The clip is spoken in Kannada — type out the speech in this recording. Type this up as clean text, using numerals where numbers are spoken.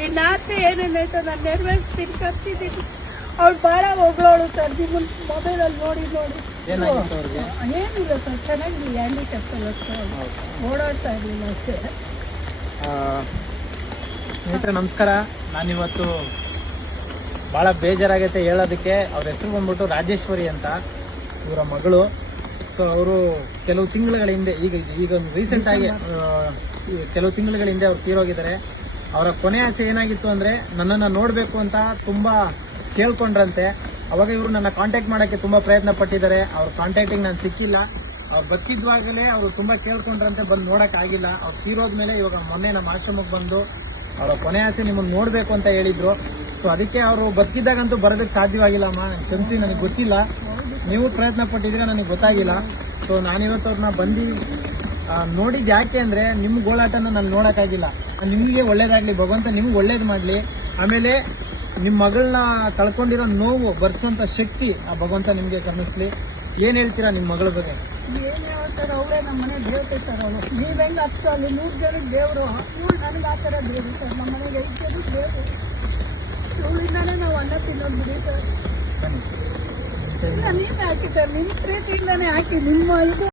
ನಿನ್ನ ಆಸೆ ಏನೇನೈತೋ ನಾನು ನೆರವೇರಿಸ್ತೀನಿ, ಕರ್ತಿದ್ದೀನಿ. ಅವ್ಳು ಭಾಳ ಹೊಗಳೋಳು ಸರ್, ನಿಮ್ಮನ್ನು ಮೊಬೈಲಲ್ಲಿ ನೋಡಿ ನೋಡಿ. ಏನಾಗಿತ್ತು ಅವ್ರಿಗೆ? ಏನಿಲ್ಲ ಸರ್, ಚೆನ್ನಾಗಿ ಹ್ಯಾಂಡಿಕ್ಯಾಪ್ಟ್ ಅಷ್ಟೇ, ಓಡಾಡ್ತಾ ಇರಲಿಲ್ಲ ಅಷ್ಟೇ. ಸ್ನೇಹಿತರೆ ನಮಸ್ಕಾರ. ನಾನಿವತ್ತು ಭಾಳ ಬೇಜಾರಾಗೈತೆ ಹೇಳೋದಕ್ಕೆ. ಅವ್ರ ಹೆಸರು ಬಂದ್ಬಿಟ್ಟು ರಾಜೇಶ್ವರಿ ಅಂತ, ಇವರ ಮಗಳು. ಸೊ ಅವರು ಕೆಲವು ತಿಂಗಳುಗಳ ಹಿಂದೆ, ಈಗ ರೀಸೆಂಟಾಗಿ ಕೆಲವು ತಿಂಗಳುಗಳ ಹಿಂದೆ ಅವ್ರು ತೀರೋಗಿದ್ದಾರೆ. ಅವರ ಕೊನೆ ಆಸೆ ಏನಾಗಿತ್ತು ಅಂದರೆ ನನ್ನನ್ನು ನೋಡಬೇಕು ಅಂತ ತುಂಬ ಕೇಳ್ಕೊಂಡ್ರಂತೆ. ಅವಾಗ ಇವರು ನನ್ನ ಕಾಂಟ್ಯಾಕ್ಟ್ ಮಾಡೋಕ್ಕೆ ತುಂಬ ಪ್ರಯತ್ನ ಪಟ್ಟಿದ್ದಾರೆ. ಅವ್ರ ಕಾಂಟ್ಯಾಕ್ಟಿಗೆ ನಾನು ಸಿಕ್ಕಿಲ್ಲ. ಅವ್ರು ಬದುಕಿದ್ವಾಗಲೇ ಅವರು ತುಂಬ ಕೇಳ್ಕೊಂಡ್ರಂತೆ, ಬಂದು ನೋಡೋಕ್ಕಾಗಿಲ್ಲ. ಅವ್ರು ತೀರೋದ್ಮೇಲೆ ಇವಾಗ ಮೊನ್ನೆ ನಮ್ಮ ಆಶ್ರಮಕ್ಕೆ ಬಂದು ಅವರ ಕೊನೆ ಆಸೆ ನಿಮ್ಮನ್ನು ನೋಡಬೇಕು ಅಂತ ಹೇಳಿದರು. ಸೊ ಅದಕ್ಕೆ ಅವರು ಬದುಕಿದ್ದಾಗಂತೂ ಬರೋದಕ್ಕೆ ಸಾಧ್ಯವಾಗಿಲ್ಲಮ್ಮ, ಕ್ಷಮಿಸಿ, ನನಗೆ ಗೊತ್ತಿಲ್ಲ. ನೀವು ಪ್ರಯತ್ನ ಪಟ್ಟಿದ್ರೆ ನನಗೆ ಗೊತ್ತಾಗಿಲ್ಲ. ಸೊ ನಾನಿವತ್ತು ಅವ್ರನ್ನ ಬಂದು ನೋಡಿದ್ದು ಯಾಕೆ ಅಂದರೆ ನಿಮ್ಮ ಗೋಳಾಟನ ನಾನು ನೋಡೋಕ್ಕಾಗಿಲ್ಲ. ನಿಮಗೆ ಒಳ್ಳೇದಾಗಲಿ, ಭಗವಂತ ನಿಮ್ಗೆ ಒಳ್ಳೇದು ಮಾಡಲಿ. ಆಮೇಲೆ ನಿಮ್ಮ ಮಗಳನ್ನ ಕಳ್ಕೊಂಡಿರೋ ನೋವು ಬರ್ಸೋಂಥ ಶಕ್ತಿ ಆ ಭಗವಂತ ನಿಮಗೆ ಕರುಣಿಸ್ಲಿ. ಏನು ಹೇಳ್ತೀರಾ ನಿಮ್ಮ ಮಗಳ ಬಗ್ಗೆ? ಏನು ಹೇಳ್ತಾರೆ, ಅವಳೇ ನಮ್ಮ ಮನೆ ದೇವತೆ ಸರ್. ಅವಳು ನೀವು ಹೆಂಗೆ ಹತ್ತು ಅಲ್ಲಿ 100 ಜನಕ್ಕೆ ದೇವರು, ಇವಳು ನನಗೆ ಆ ಥರ ದೇವರು ಸರ್. ನಮ್ಮ ಮನೆಗೆ 5 ಜನಕ್ಕೆ ದೇವರು. ಇವಳಿಂದಾನೇ ನಾವು ಅನ್ನ ತಿನ್ನೋದು ಬಿಡಿ ಸರ್. ಇಲ್ಲ, ನೀವೇ ಹಾಕಿ ಸರ್, ನಿಮ್ಮ ಪ್ರೀತಿಯಿಂದಾನೇ ಹಾಕಿ. ನಿಮ್ಮ ಇದು